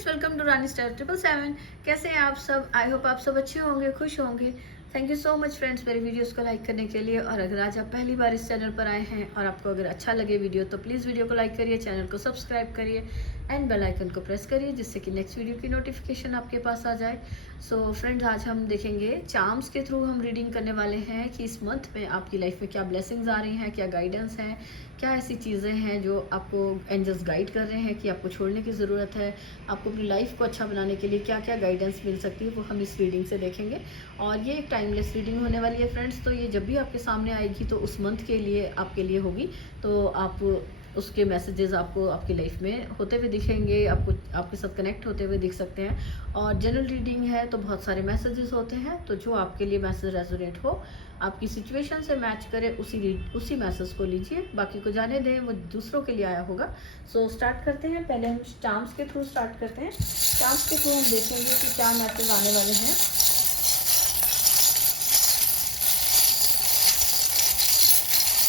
Friends, welcome to Rani star 777। कैसे हैं आप सब? आई होप आप सब अच्छे होंगे, खुश होंगे। Thank you so much friends मेरे वीडियोस को लाइक करने के लिए। और अगर आज आप पहली बार इस चैनल पर आए हैं और आपको अगर अच्छा लगे वीडियो तो प्लीज़ वीडियो को लाइक करिए, चैनल को सब्सक्राइब करिए एंड बेल आइकन को प्रेस करिए जिससे कि नेक्स्ट वीडियो की नोटिफिकेशन आपके पास आ जाए। सो फ्रेंड्स, आज हम देखेंगे चार्म्स के थ्रू हम रीडिंग करने वाले हैं कि इस मंथ में आपकी लाइफ में क्या ब्लेसिंग्स आ रही हैं, क्या गाइडेंस हैं, क्या ऐसी चीज़ें हैं जो आपको एंजल्स गाइड कर रहे हैं कि आपको छोड़ने की ज़रूरत है, आपको अपनी लाइफ को अच्छा बनाने के लिए क्या क्या गाइडेंस मिल सकती है, वो हम इस रीडिंग से देखेंगे। और ये एक टाइमलेस रीडिंग होने वाली है फ्रेंड्स, तो ये जब भी आपके सामने आएगी तो उस मंथ के लिए आपके लिए होगी। तो आप उसके मैसेजेस आपको आपकी लाइफ में होते हुए दिखेंगे, आपको आपके साथ कनेक्ट होते हुए दिख सकते हैं। और जनरल रीडिंग है तो बहुत सारे मैसेजेस होते हैं, तो जो आपके लिए मैसेज रेजोनेट हो, आपकी सिचुएशन से मैच करे, उसी मैसेज को लीजिए, बाकी को जाने दें, वो दूसरों के लिए आया होगा। सो स्टार्ट करते हैं। पहले हम चार्म्स के थ्रू स्टार्ट करते हैं। चार्म्स के थ्रू हम देखेंगे कि क्या मैसेज आने वाले हैं।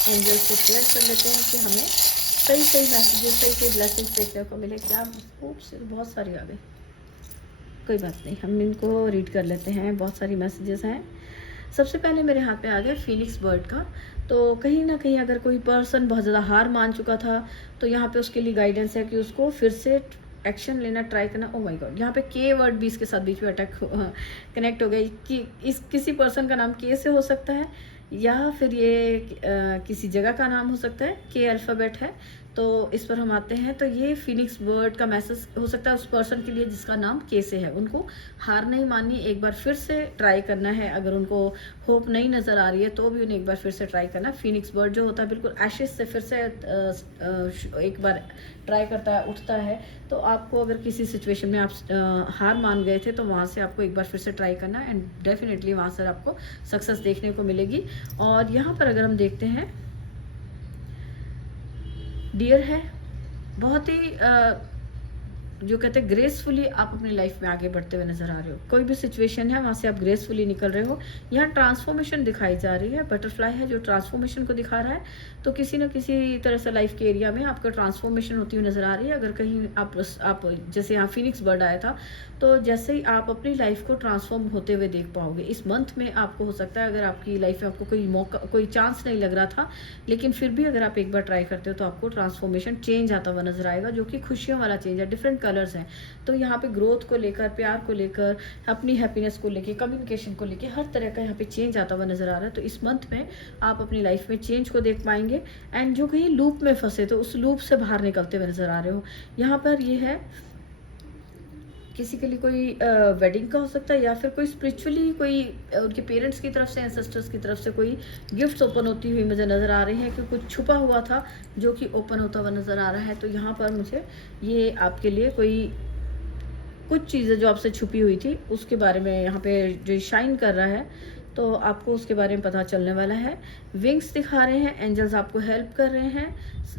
एंजल से प्रेयर कर लेते हैं कि हमें सही सही मैसेजेस, सही सही ब्लेसिंग्स देखने को मिले। क्या बहुत सारी आ गई, कोई बात नहीं, हम इनको रीड कर लेते हैं। बहुत सारी मैसेजेस हैं। सबसे पहले मेरे हाथ पे आ गया फीनिक्स बर्ड का। तो कहीं ना कहीं अगर कोई पर्सन बहुत ज़्यादा हार मान चुका था तो यहाँ पे उसके लिए गाइडेंस है कि उसको फिर से एक्शन लेना ट्राई करना। ओ माय गॉड, यहाँ पे के वर्ड भी इसके साथ बीच में अटैक कनेक्ट हो गया कि इस किसी पर्सन का नाम के से हो सकता है या फिर ये किसी जगह का नाम हो सकता है। के अल्फ़ाबेट है, तो इस पर हम आते हैं। तो ये फिनिक्स बर्ड का मैसेज हो सकता है उस पर्सन के लिए जिसका नाम के से है। उनको हार नहीं माननी, एक बार फिर से ट्राई करना है। अगर उनको होप नहीं नज़र आ रही है तो भी उन्हें एक बार फिर से ट्राई करना। फिनिक्स बर्ड जो होता है बिल्कुल एशेज से फिर से एक बार ट्राई करता है, उठता है। तो आपको अगर किसी सिचुएशन में आप हार मान गए थे तो वहाँ से आपको एक बार फिर से ट्राई करना एंड डेफिनेटली वहाँ से आपको सक्सेस देखने को मिलेगी। और यहाँ पर अगर हम देखते हैं, डियर है, बहुत ही जो कहते हैं ग्रेसफुली आप अपनी लाइफ में आगे बढ़ते हुए नजर आ रहे हो। कोई भी सिचुएशन है वहाँ से आप ग्रेसफुली निकल रहे हो। यहाँ ट्रांसफॉर्मेशन दिखाई जा रही है। बटरफ्लाई है जो ट्रांसफॉर्मेशन को दिखा रहा है। तो किसी न किसी तरह से लाइफ के एरिया में आपका ट्रांसफॉर्मेशन होती हुई नजर आ रही है। अगर कहीं आप जैसे यहाँ फिनिक्स बर्ड आया था, तो जैसे ही आप अपनी लाइफ को ट्रांसफॉर्म होते हुए देख पाओगे इस मंथ में। आपको हो सकता है अगर आपकी लाइफ में आपको कोई मौका, कोई चांस नहीं लग रहा था, लेकिन फिर भी अगर आप एक बार ट्राई करते हो तो आपको ट्रांसफॉर्मेशन चेंज आता हुआ नजर आएगा, जो कि खुशियों वाला चेंज है। डिफरेंट कलर्स हैं, तो यहाँ पे ग्रोथ को लेकर, प्यार को लेकर, अपनी हैप्पीनेस को लेकर, कम्युनिकेशन को लेकर हर तरह का यहाँ पे चेंज आता हुआ नजर आ रहा है। तो इस मंथ में आप अपनी लाइफ में चेंज को देख पाएंगे एंड जो कहीं लूप में फंसे तो उस लूप से बाहर निकलते हुए नजर आ रहे हो। यहाँ पर ये है किसी के लिए कोई वेडिंग का हो सकता है या फिर कोई स्पिरिचुअली कोई उनके पेरेंट्स की तरफ से, एंसेस्टर्स की तरफ से कोई गिफ्ट्स ओपन होती हुई मुझे नज़र आ रही हैं कि कुछ छुपा हुआ था जो कि ओपन होता हुआ नज़र आ रहा है। तो यहाँ पर मुझे ये आपके लिए कोई कुछ चीज़ें जो आपसे छुपी हुई थी उसके बारे में यहाँ पे जो शाइन कर रहा है, तो आपको उसके बारे में पता चलने वाला है। विंग्स दिखा रहे हैं, एंजल्स आपको हेल्प कर रहे हैं,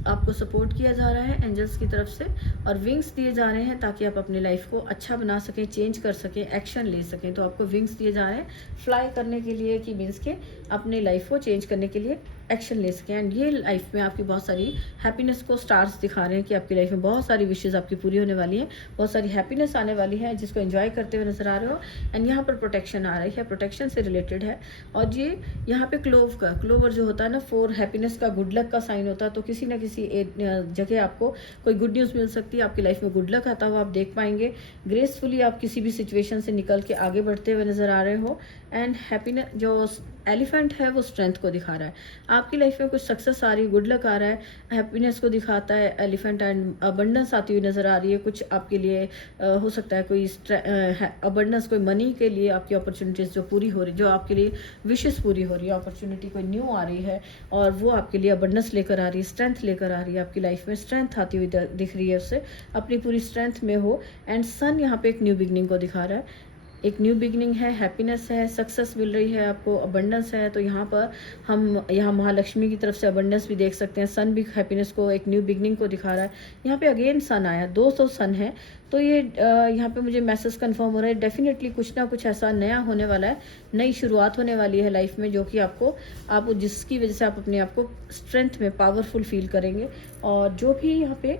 आपको सपोर्ट किया जा रहा है एंजल्स की तरफ से, और विंग्स दिए जा रहे हैं ताकि आप अपनी लाइफ को अच्छा बना सकें, चेंज कर सकें, एक्शन ले सकें। तो आपको विंग्स दिए जा रहे हैं फ्लाई करने के लिए, कि मीन्स के अपनी लाइफ को चेंज करने के लिए एक्शन ले सकें। एंड ये लाइफ में आपकी बहुत सारी हैप्पीनेस को स्टार्स दिखा रहे हैं कि आपकी लाइफ में बहुत सारी विशेज़ आपकी पूरी होने वाली हैं, बहुत सारी हैप्पीनेस आने वाली है जिसको एंजॉय करते हुए नजर आ रहे हो। एंड यहाँ पर प्रोटेक्शन आ रही है, प्रोटेक्शन से रिलेटेड है। और ये यहाँ पे क्लोवर जो होता है ना, 4 हैप्पीनेस का, गुड लक का साइन होता है। तो किसी ना किसी जगह आपको कोई गुड न्यूज़ मिल सकती है, आपकी लाइफ में गुड लक आता हुआ आप देख पाएंगे। ग्रेसफुली आप किसी भी सिचुएशन से निकल के आगे बढ़ते हुए नजर आ रहे हो। एंड हैप्पीनेस, जो एलिफेंट है वो स्ट्रेंथ को दिखा रहा है। आपकी लाइफ में कुछ सक्सेस आ रही है, गुड लक आ रहा है, हैप्पीनेस को दिखाता है एलिफेंट, एंड अबंडेंस आती हुई नज़र आ रही है। कुछ आपके लिए हो सकता है कोई अबंडेंस, कोई मनी के लिए आपकी अपॉर्चुनिटीज़ जो पूरी हो रही, जो आपके लिए विशेष पूरी हो रही है, अपॉर्चुनिटी कोई न्यू आ रही है और वो आपके लिए अबंडेंस लेकर आ रही है, स्ट्रेंथ लेकर आ रही है। आपकी लाइफ में स्ट्रेंथ आती हुई दिख रही है, उससे अपनी पूरी स्ट्रेंथ में हो। एंड सन यहाँ पे एक न्यू बिगनिंग को दिखा रहा है, एक न्यू बिगनिंग है, हैप्पीनेस है, सक्सेस मिल रही है आपको, अबंडेंस है। तो यहाँ पर हम यहाँ महालक्ष्मी की तरफ से अबंडेंस भी देख सकते हैं। सन भी हैप्पीनेस को, एक न्यू बिगनिंग को दिखा रहा है। यहाँ पे अगेन सन आया, 200 सन है। तो ये यहाँ पे मुझे मैसेज कंफर्म हो रहा है, डेफिनेटली कुछ ना कुछ ऐसा नया होने वाला है, नई शुरुआत होने वाली है लाइफ में, जो कि आप जिसकी वजह से आप अपने आप को स्ट्रेंथ में पावरफुल फील करेंगे। और जो भी यहाँ पे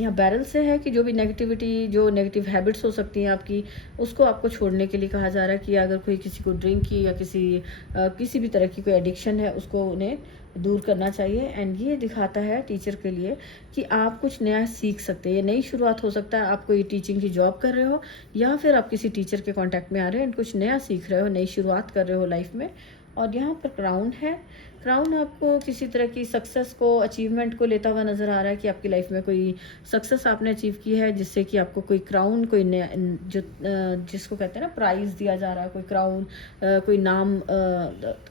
यहाँ बैरल से है कि जो भी नेगेटिविटी, जो नेगेटिव हैबिट्स हो सकती हैं आपकी, उसको आपको छोड़ने के लिए कहा जा रहा है कि अगर कोई किसी को ड्रिंक की या किसी भी तरह की कोई एडिक्शन है, उसको उन्हें दूर करना चाहिए। एंड ये दिखाता है टीचर के लिए कि आप कुछ नया सीख सकते हैं, ये नई शुरुआत हो सकता है। आप कोई टीचिंग की जॉब कर रहे हो या फिर आप किसी टीचर के कांटेक्ट में आ रहे हैं एंड कुछ नया सीख रहे हो, नई शुरुआत कर रहे हो लाइफ में। और यहाँ पर क्राउन है। क्राउन आपको किसी तरह की सक्सेस को, अचीवमेंट को लेता हुआ नज़र आ रहा है कि आपकी लाइफ में कोई सक्सेस आपने अचीव की है, जिससे कि आपको कोई क्राउन, कोई नया जो जिसको कहते हैं ना प्राइज़ दिया जा रहा है, कोई क्राउन, कोई नाम,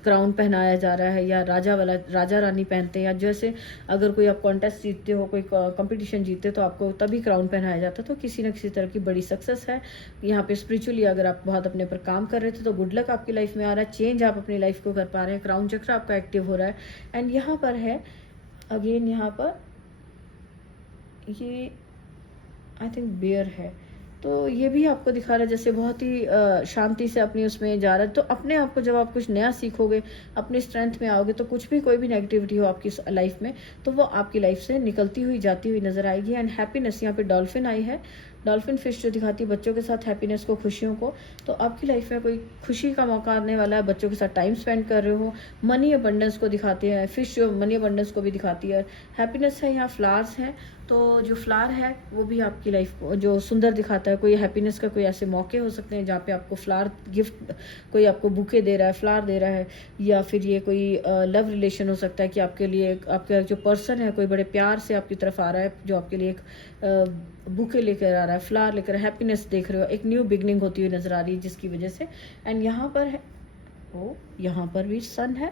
क्राउन पहनाया जा रहा है, या राजा रानी पहनते हैं, या जैसे अगर कोई आप कॉन्टेस्ट जीतते हो, कोई कंपटीशन जीतते हो तो आपको तभी क्राउन पहनाया जाता है। तो किसी न किसी तरह की बड़ी सक्सेस है यहाँ पे। स्पिरिचुअली अगर आप बहुत अपने पर काम कर रहे थे तो गुड लक आपकी लाइफ में आ रहा है, चेंज आप अपनी लाइफ को कर पा रहे हैं, क्राउन चक्र आपका एक्टिव हो रहा है। एंड यहाँ पर है अगेन, यहाँ पर ये आई थिंक बेयर है, तो ये भी आपको दिखा रहा है जैसे बहुत ही शांति से अपनी उसमें जा रहा है। तो अपने आप को जब आप कुछ नया सीखोगे, अपनी स्ट्रेंथ में आओगे, तो कुछ भी, कोई भी नेगेटिविटी हो आपकी लाइफ में, तो वो आपकी लाइफ से निकलती हुई जाती हुई नजर आएगी। एंड हैप्पीनेस, यहाँ पे डॉल्फिन आई है, डॉल्फिन फिश जो दिखाती है बच्चों के साथ हैप्पीनेस को, खुशियों को। तो आपकी लाइफ में कोई खुशी का मौका आने वाला है, बच्चों के साथ टाइम स्पेंड कर रहे हो। मनी अबंडेंस को दिखाती है फिश, जो मनी अबंडेंस को भी दिखाती है। हैप्पीनेस है, यहाँ फ्लावर्स हैं, तो जो फ्लावर है वो भी आपकी लाइफ को जो सुंदर दिखाता है। कोई हैप्पीनेस का कोई ऐसे मौके हो सकते हैं जहाँ पे आपको फ्लावर गिफ्ट, कोई आपको बुके दे रहा है, फ्लावर दे रहा है, या फिर ये कोई लव रिलेशन हो सकता है कि आपके लिए आपका जो पर्सन है कोई बड़े प्यार से आपकी तरफ आ रहा है, जो आपके लिए एक बुके लेकर आ रहा है, फ्लावर लेकर, हैप्पीनेस देख रहे हो, एक न्यू बिगनिंग होती हुई नजर आ रही है जिसकी वजह से। एंड यहाँ पर है, ओ यहाँ पर भी सन है,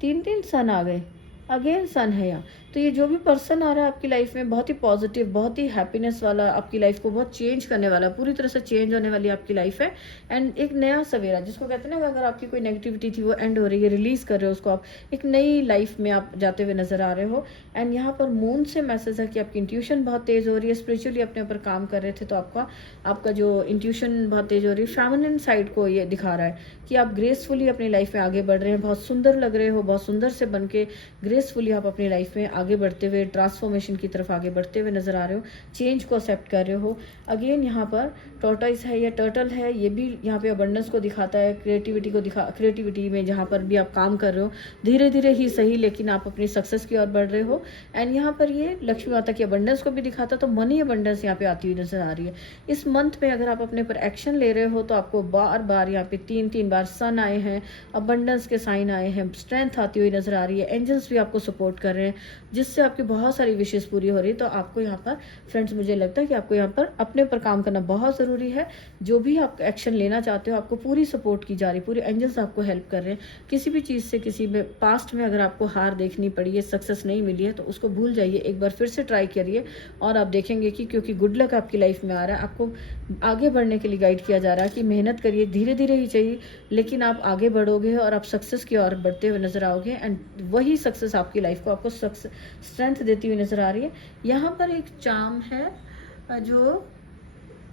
तीन सन आ गए, अगेन सन है यहाँ। तो ये जो भी पर्सन आ रहा है आपकी लाइफ में, बहुत ही पॉजिटिव, बहुत ही हैप्पीनेस वाला, आपकी लाइफ को बहुत चेंज करने वाला, पूरी तरह से चेंज होने वाली आपकी लाइफ है। एंड एक नया सवेरा, जिसको कहते हैं ना, अगर आपकी कोई नेगेटिविटी थी वो एंड हो रही है, रिलीज कर रहे हो उसको, आप एक नई लाइफ में आप जाते हुए नजर आ रहे हो। एंड यहाँ पर मून से मैसेज है कि आपकी इंट्यूशन बहुत तेज हो रही है, स्पिरिचुअली अपने ऊपर काम कर रहे थे तो आपका जो इंट्यूशन बहुत तेज हो रही है। फेमिनिन साइड को ये दिखा रहा है कि आप ग्रेसफुली अपनी लाइफ में आगे बढ़ रहे हैं, बहुत सुंदर लग रहे हो, बहुत सुंदर से बन के ग्रेसफुली आप अपनी लाइफ में आगे बढ़ते हुए, ट्रांसफॉर्मेशन की तरफ आगे बढ़ते हुए नजर आ रहे हो, चेंज को एक्सेप्ट कर रहे हो। अगेन यहाँ पर टॉर्टोइस है या टर्टल है, ये भी यहाँ पे अबंडेंस को दिखाता है, क्रिएटिविटी में जहाँ पर भी आप काम कर रहे हो, धीरे धीरे ही सही, लेकिन आप अपनी सक्सेस की ओर बढ़ रहे हो। एंड यहाँ पर ये लक्ष्मी माता की अबंडेंस को भी दिखाता, तो मनी अबंडेंस यहाँ पे आती हुई नजर आ रही है। इस मंथ में अगर आप अपने पर एक्शन ले रहे हो तो आपको बार बार यहाँ पे तीन बार सन आए हैं, अबंडेंस के साइन आए हैं, स्ट्रेंथ आती हुई नजर आ रही है, एंजल्स भी आपको सपोर्ट कर रहे हैं, जिससे आपकी बहुत सारी विशेष पूरी हो रही है। तो आपको यहाँ पर फ्रेंड्स, मुझे लगता है कि आपको यहाँ पर अपने पर काम करना बहुत ज़रूरी है। जो भी आप एक्शन लेना चाहते हो, आपको पूरी सपोर्ट की जा रही, पूरे एंजल्स आपको हेल्प कर रहे हैं। किसी भी चीज़ से, किसी में पास्ट में अगर आपको हार देखनी पड़ी है, सक्सेस नहीं मिली है, तो उसको भूल जाइए, एक बार फिर से ट्राई करिए और आप देखेंगे कि, क्योंकि गुड लक आपकी लाइफ में आ रहा है, आपको आगे बढ़ने के लिए गाइड किया जा रहा है कि मेहनत करिए, धीरे धीरे ही चाहिए, लेकिन आप आगे बढ़ोगे और आप सक्सेस की ओर बढ़ते हुए नजर आओगे। एंड वही सक्सेस आपकी लाइफ को, आपको स्ट्रेंथ देती हुई नजर आ रही है। यहाँ पर एक चार्म है जो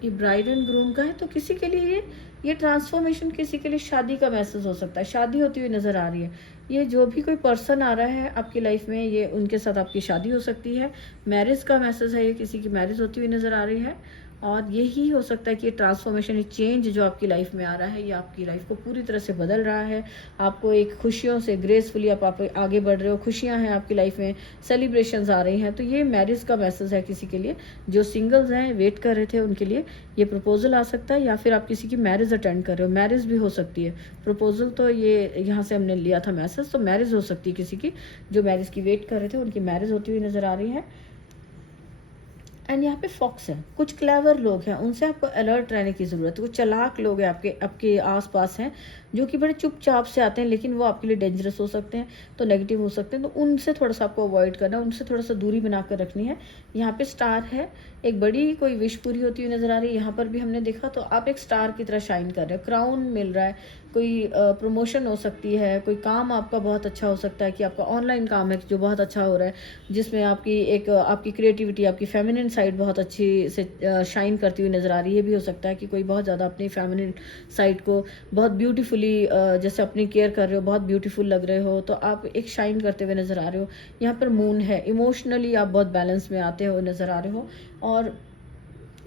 ये ब्राइड एंड ग्रूम का है, तो किसी के लिए ये ट्रांसफॉर्मेशन, किसी के लिए शादी का मैसेज हो सकता है, शादी होती हुई नजर आ रही है। ये जो भी कोई पर्सन आ रहा है आपकी लाइफ में, ये उनके साथ आपकी शादी हो सकती है, मैरिज का मैसेज है, ये किसी की मैरिज होती हुई नजर आ रही है। और यही हो सकता है कि ट्रांसफॉर्मेशन, ये चेंज जो आपकी लाइफ में आ रहा है, ये आपकी लाइफ को पूरी तरह से बदल रहा है। आपको एक खुशियों से ग्रेसफुली आप आगे बढ़ रहे हो, खुशियां हैं आपकी लाइफ में, सेलिब्रेशंस आ रही हैं। तो ये मैरिज का मैसेज है किसी के लिए, जो सिंगल्स हैं, वेट कर रहे थे, उनके लिए ये प्रपोजल आ सकता है, या फिर आप किसी की मैरिज अटेंड कर रहे हो, मैरिज भी हो सकती है। प्रपोजल तो ये यहाँ से हमने लिया था मैसेज, तो मैरिज हो सकती है किसी की, जो मैरिज की वेट कर रहे थे उनकी मैरिज होती हुई नजर आ रही है। एंड यहाँ पे फॉक्स है, कुछ क्लेवर लोग हैं, उनसे आपको अलर्ट रहने की ज़रूरत है। कुछ चालाक लोग हैं आपके आसपास हैं, जो कि बड़े चुपचाप से आते हैं, लेकिन वो आपके लिए डेंजरस हो सकते हैं, तो नेगेटिव हो सकते हैं, तो उनसे थोड़ा सा आपको अवॉइड करना है, उनसे थोड़ा सा दूरी बना कर रखनी है। यहाँ पे स्टार है, एक बड़ी कोई विश पूरी होती हुई नज़र आ रही है। यहाँ पर भी हमने देखा, तो आप एक स्टार की तरह शाइन कर रहे हो, क्राउन मिल रहा है, कोई प्रमोशन हो सकती है, कोई काम आपका बहुत अच्छा हो सकता है कि आपका ऑनलाइन काम है जो बहुत अच्छा हो रहा है, जिसमें आपकी क्रिएटिविटी, आपकी फेमिनिन साइड बहुत अच्छी से शाइन करती हुई नज़र आ रही है। ये भी हो सकता है कि कोई बहुत ज़्यादा अपनी फेमिनिन साइड को बहुत ब्यूटीफुली जैसे अपनी केयर कर रहे हो, बहुत ब्यूटीफुल लग रहे हो, तो आप एक शाइन करते हुए नज़र आ रहे हो। यहाँ पर मून है, इमोशनली आप बहुत बैलेंस में आते हुए नज़र आ रहे हो और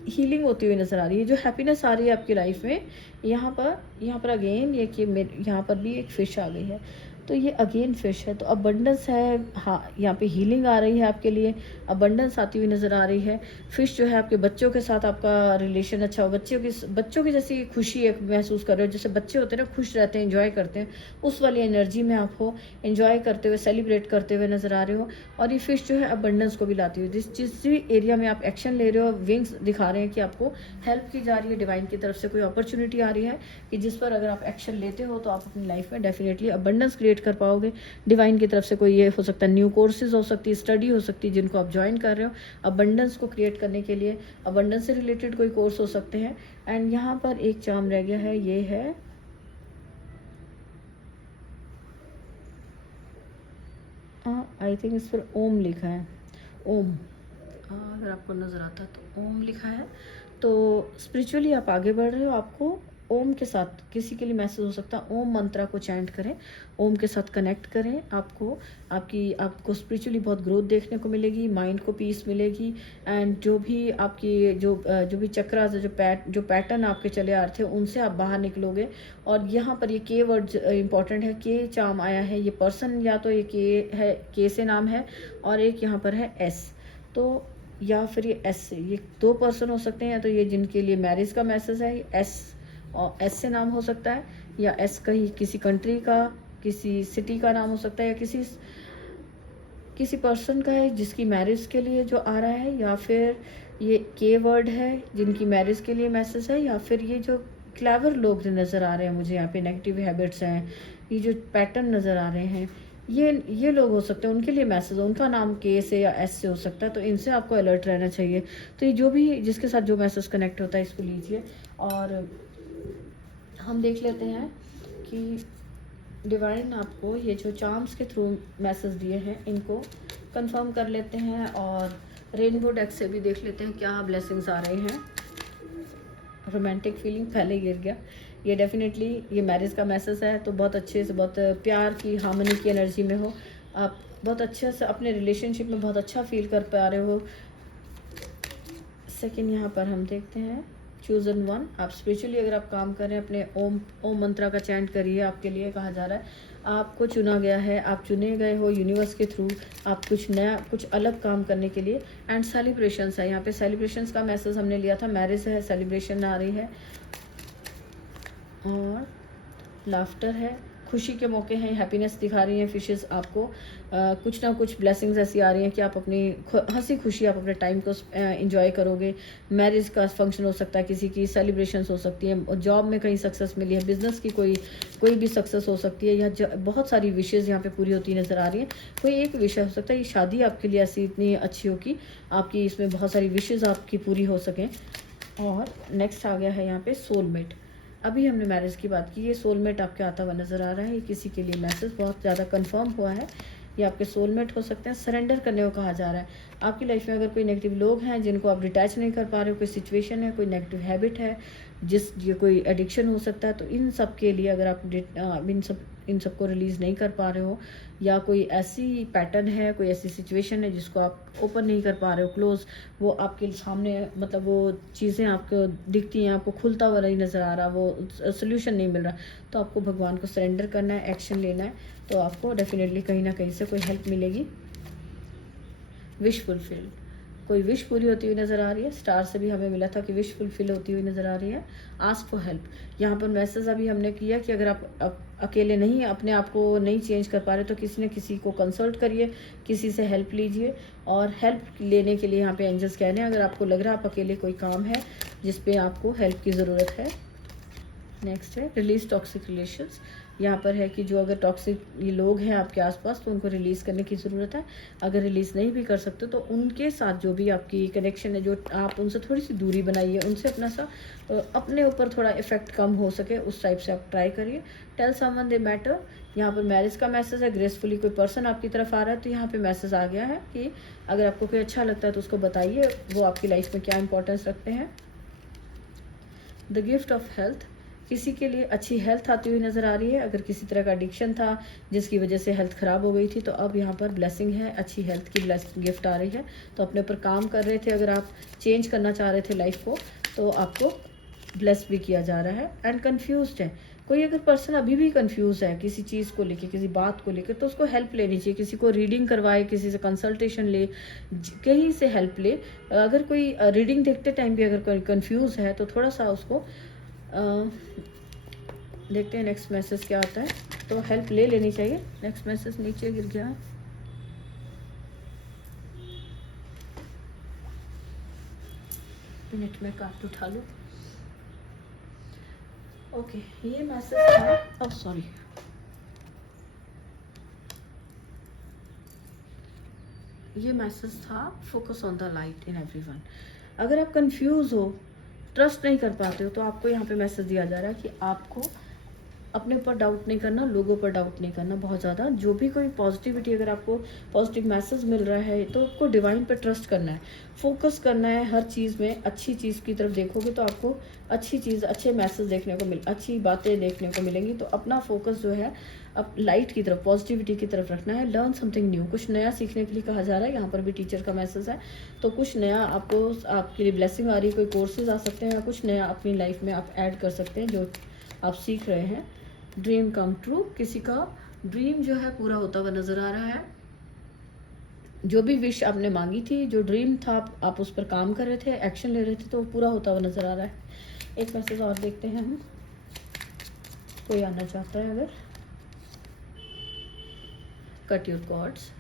हीलिंग होती हुई नज़र आ रही है। जो हैप्पीनेस आ रही है आपकी लाइफ में, यहाँ पर अगेन ये कि यहाँ पर भी एक फ़िश आ गई है, तो ये अगेन फ़िश है, तो अबंडेंस है। हाँ, यहाँ पे हीलिंग आ रही है आपके लिए, अबंडेंस आती हुई नज़र आ रही है। फ़िश जो है आपके बच्चों के साथ आपका रिलेशन अच्छा हो, बच्चों की जैसी खुशी एक महसूस कर रहे हो, जैसे बच्चे होते हैं ना, खुश रहते हैं, एंजॉय करते हैं, उस वाली एनर्जी में आप हो, एंजॉय करते हुए, सेलिब्रेट करते हुए नज़र आ रहे हो। और ये फ़िश जो है अबंडेंस को भी लाती हुई, जिस भी एरिया में आप एक्शन ले रहे हो, विंग्स दिखा रहे हैं कि आपको हेल्प की जा रही है, डिवाइन की तरफ से कोई अपॉर्चुनिटी आ रही है कि जिस पर अगर आप एक्शन लेते हो तो आप अपनी लाइफ में डेफिनेटली अबंडेंस क्रिएट कर पाओगे। डिवाइन की तरफ से कोई ये हो सकता है, न्यू कोर्सेज हो सकती है, स्टडी हो सकती है जिनको आप ज्वाइन कर रहे हो अबंडेंस को क्रिएट करने के लिए। अबंडेंस से रिलेटेड कोई कोर्स हो सकते हैं। एंड यहाँ पर एक चार्म रह गया है, ये है आई थिंक इस पर ओम लिखा है, ओम। अगर आपको नज़र आता है तो ओम लिखा है। तो स्पिरिचुअली आप आगे बढ़ रहे हो, आपको ओम के साथ किसी के लिए मैसेज हो सकता है, ओम मंत्रा को चैंट करें, ओम के साथ कनेक्ट करें, आपको स्पिरिचुअली बहुत ग्रोथ देखने को मिलेगी, माइंड को पीस मिलेगी। एंड जो भी आपकी जो भी चक्रास है, जो पैटर्न आपके चले आ रहे थे, उनसे आप बाहर निकलोगे। और यहाँ पर ये के वर्ड इंपॉर्टेंट है, के चार्म आया है, ये पर्सन या तो ये के है, के से नाम है, और एक यहाँ पर है एस, तो या फिर ये एस से, ये 2 पर्सन हो सकते हैं, या तो ये जिनके लिए मैरिज का मैसेज है, एस और एस से नाम हो सकता है, या एस कहीं किसी कंट्री का, किसी सिटी का नाम हो सकता है, या किसी पर्सन का है जिसकी मैरिज के लिए जो आ रहा है, या फिर ये के वर्ड है जिनकी मैरिज के लिए मैसेज है, या फिर ये जो क्लेवर लोग जो नज़र आ रहे हैं मुझे यहाँ पे, नेगेटिव हैबिट्स हैं, ये जो पैटर्न नज़र आ रहे हैं, ये लोग हो सकते हैं, उनके लिए मैसेज, उनका नाम के से या एस से हो सकता है, तो इनसे आपको अलर्ट रहना चाहिए। तो ये जो भी जिसके साथ जो मैसेज कनेक्ट होता है इसको लीजिए, और हम देख लेते हैं कि डिवाइन आपको ये जो चार्म्स के थ्रू मैसेज दिए हैं इनको कंफर्म कर लेते हैं, और रेनबो डेक से भी देख लेते हैं क्या ब्लेसिंग्स आ रहे हैं। रोमांटिक फीलिंग पहले गिर गया, ये डेफिनेटली ये मैरिज का मैसेज है, तो बहुत अच्छे से, बहुत प्यार की, हार्मनी की एनर्जी में हो आप, बहुत अच्छे से अपने रिलेशनशिप में बहुत अच्छा फील कर पा रहे हो। सेकंड यहाँ पर हम देखते हैं चूजन वन, आप स्पिरिचुअली अगर आप काम कर रहे हैं, अपने ओम मंत्रा का चैंट करिए, आपके लिए कहा जा रहा है आपको चुना गया है, आप चुने गए हो यूनिवर्स के थ्रू, आप कुछ नया, कुछ अलग काम करने के लिए। एंड सेलिब्रेशंस है, यहाँ पे सेलिब्रेशंस का मैसेज हमने लिया था, मैरिज है, सेलिब्रेशन आ रही है, और लाफ्टर है, खुशी के मौके हैं, हैप्पीनेस दिखा रही हैं फिशेस आपको। कुछ ना कुछ ब्लेसिंग्स ऐसी आ रही हैं कि आप अपनी हंसी खुशी आप अपने टाइम को एंजॉय करोगे। मैरिज का फंक्शन हो सकता है, किसी की सेलिब्रेशंस हो सकती है, जॉब में कहीं सक्सेस मिली है, बिजनेस की कोई भी सक्सेस हो सकती है, या बहुत सारी विशेज़ यहाँ पे पूरी होती नज़र आ रही हैं। कोई एक विषय हो सकता है, ये शादी आपके लिए ऐसी इतनी अच्छी हो कि आपकी इसमें बहुत सारी विशेज़ आपकी पूरी हो सकें। और नेक्स्ट आ गया है यहाँ पे सोलमेट। अभी हमने मैरिज की बात की, ये सोलमेट आपके आता हुआ नज़र आ रहा है, ये किसी के लिए मैसेज बहुत ज़्यादा कंफर्म हुआ है, ये आपके सोलमेट हो सकते हैं। सरेंडर करने को कहा जा रहा है, आपकी लाइफ में अगर कोई नेगेटिव लोग हैं जिनको आप डिटैच नहीं कर पा रहे हो, कोई सिचुएशन है, कोई नेगेटिव हैबिट है, ये कोई एडिक्शन हो सकता है, तो इन सब के लिए अगर आप इन सब को रिलीज़ नहीं कर पा रहे हो, या कोई ऐसी पैटर्न है, कोई ऐसी सिचुएशन है जिसको आप ओपन नहीं कर पा रहे हो, क्लोज, वो आपके सामने, मतलब वो चीज़ें आपको दिखती हैं, आपको खुलता हुआ नहीं नज़र आ रहा, वो सोल्यूशन नहीं मिल रहा, तो आपको भगवान को सरेंडर करना है, एक्शन लेना है, तो आपको डेफिनेटली कहीं ना कहीं से कोई हेल्प मिलेगी। विश फुलफिल, कोई विश पूरी होती हुई नज़र आ रही है, स्टार से भी हमें मिला था कि विश फुलफिल होती हुई नज़र आ रही है। आस्क फॉर हेल्प, यहाँ पर मैसेज अभी हमने किया कि अगर आप अकेले नहीं, अपने आप को नहीं चेंज कर पा रहे, तो किसी न किसी को कंसल्ट करिए, किसी से हेल्प लीजिए। और हेल्प लेने के लिए यहाँ पे एंजल्स कह रहे हैं, अगर आपको लग रहा है आप अकेले कोई काम है जिस पे आपको हेल्प की ज़रूरत है, नेक्स्ट है रिलीज टॉक्सिक रिलेशंस। यहाँ पर है कि जो अगर टॉक्सिक ये लोग हैं आपके आसपास तो उनको रिलीज़ करने की ज़रूरत है। अगर रिलीज़ नहीं भी कर सकते तो उनके साथ जो भी आपकी कनेक्शन है, जो आप उनसे थोड़ी सी दूरी बनाइए, उनसे अपना सा अपने ऊपर थोड़ा इफेक्ट कम हो सके उस टाइप से आप ट्राई करिए। Tell someone they matter. यहाँ पर मैरिज का मैसेज है। ग्रेसफुली कोई पर्सन आपकी तरफ आ रहा है तो यहाँ पे मैसेज आ गया है कि अगर आपको कोई अच्छा लगता है तो उसको बताइए वो आपकी लाइफ में क्या इंपॉर्टेंस रखते हैं। The gift of health. किसी के लिए अच्छी हेल्थ आती हुई नज़र आ रही है। अगर किसी तरह का एडिक्शन था जिसकी वजह से हेल्थ ख़राब हो गई थी तो अब यहाँ पर ब्लेसिंग है, अच्छी हेल्थ की गिफ्ट आ रही है। तो अपने ऊपर काम कर रहे थे, अगर आप चेंज करना चाह रहे थे लाइफ को तो आपको ब्लेस भी किया जा रहा है। एंड कन्फ्यूज्ड है कोई, अगर पर्सन अभी भी कंफ्यूज है किसी चीज़ को लेके, किसी बात को लेकर, तो उसको हेल्प लेनी चाहिए। किसी को रीडिंग करवाए, किसी से कंसल्टेशन ले, कहीं से हेल्प ले। अगर कोई रीडिंग देखते टाइम भी अगर कोई कंफ्यूज है तो थोड़ा सा उसको देखते हैं नेक्स्ट मैसेज क्या आता है। तो हेल्प ले लेनी चाहिए। नेक्स्ट मैसेज नीचे गिर गया। मिनट में कार्ड उठा लो। ओके, ये मैसेज था। ओह सॉरी, ये मैसेज था focus on the light in everyone. अगर आप कंफ्यूज हो, ट्रस्ट नहीं कर पाते हो तो आपको यहाँ पे मैसेज दिया जा रहा है कि आपको अपने ऊपर डाउट नहीं करना, लोगों पर डाउट नहीं करना बहुत ज़्यादा। जो भी कोई पॉजिटिविटी, अगर आपको पॉजिटिव मैसेज मिल रहा है तो आपको डिवाइन पर ट्रस्ट करना है, फोकस करना है हर चीज़ में। अच्छी चीज़ की तरफ देखोगे तो आपको अच्छी चीज़, अच्छे मैसेज देखने को अच्छी बातें देखने को मिलेंगी। तो अपना फोकस जो है अब लाइट की तरफ, पॉजिटिविटी की तरफ रखना है। लर्न समथिंग न्यू, कुछ नया सीखने के लिए कहा जा रहा है। यहाँ पर भी टीचर का मैसेज है तो कुछ नया आपको, आपके लिए ब्लेसिंग आ रही है। कोई कोर्सेज आ सकते हैं या कुछ नया अपनी लाइफ में आप ऐड कर सकते हैं जो आप सीख रहे हैं। ड्रीम कम ट्रू, किसी का ड्रीम जो है पूरा होता हुआ नज़र आ रहा है। जो भी विश आपने मांगी थी, जो ड्रीम था, आप उस पर काम कर रहे थे, एक्शन ले रहे थे, तो वो पूरा होता हुआ नज़र आ रहा है। एक मैसेज और देखते हैं हम, कोई आना चाहता है अगर। Cut your chords.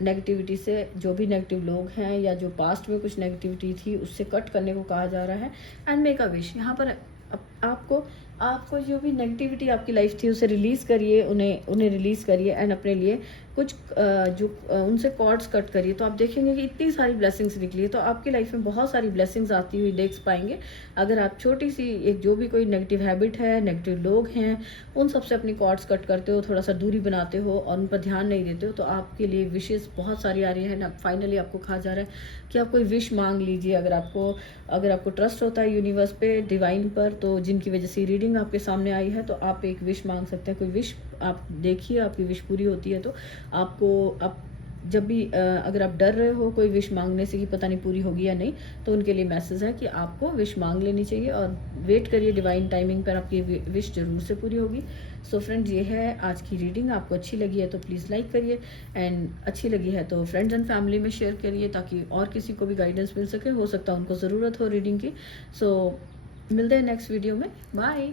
नेगेटिविटी से, जो भी नेगेटिव लोग हैं या जो पास्ट में कुछ नेगेटिविटी थी उससे कट करने को कहा जा रहा है। And make a wish. यहाँ पर आपको जो भी नेगेटिविटी आपकी लाइफ थी उसे रिलीज़ करिए, उन्हें रिलीज़ करिए। एंड अपने लिए कुछ उनसे कॉर्ड्स कट करिए तो आप देखेंगे कि इतनी सारी ब्लेसिंग्स निकली है। तो आपकी लाइफ में बहुत सारी ब्लेसिंग्स आती हुई देख पाएंगे अगर आप छोटी सी एक, जो भी कोई नेगेटिव हैबिट है, नेगेटिव लोग हैं, उन सबसे अपनी कॉर्ड्स कट करते हो, थोड़ा सा दूरी बनाते हो और उन पर ध्यान नहीं देते हो तो आपके लिए विशेष बहुत सारी आ रही है ना। फाइनली आपको कहा जा रहा है कि आप कोई विश मांग लीजिए। अगर आपको ट्रस्ट होता है यूनिवर्स पे, डिवाइन पर, तो जिनकी वजह से रीडिंग आपके सामने आई है तो आप एक विश मांग सकते हैं। कोई विश आप देखिए, आपकी विश पूरी होती है तो आपको, आप जब भी अगर आप डर रहे हो कोई विश मांगने से कि पता नहीं पूरी होगी या नहीं, तो उनके लिए मैसेज है कि आपको विश मांग लेनी चाहिए और वेट करिए, डिवाइन टाइमिंग पर आपकी विश जरूर से पूरी होगी। सो फ्रेंड्स, ये है आज की रीडिंग। आपको अच्छी लगी है तो प्लीज़ लाइक करिए, एंड अच्छी लगी है तो फ्रेंड्स एंड फैमिली में शेयर करिए ताकि और किसी को भी गाइडेंस मिल सके, हो सकता है उनको ज़रूरत हो रीडिंग की। सो मिलते हैं नेक्स्ट वीडियो में। बाय।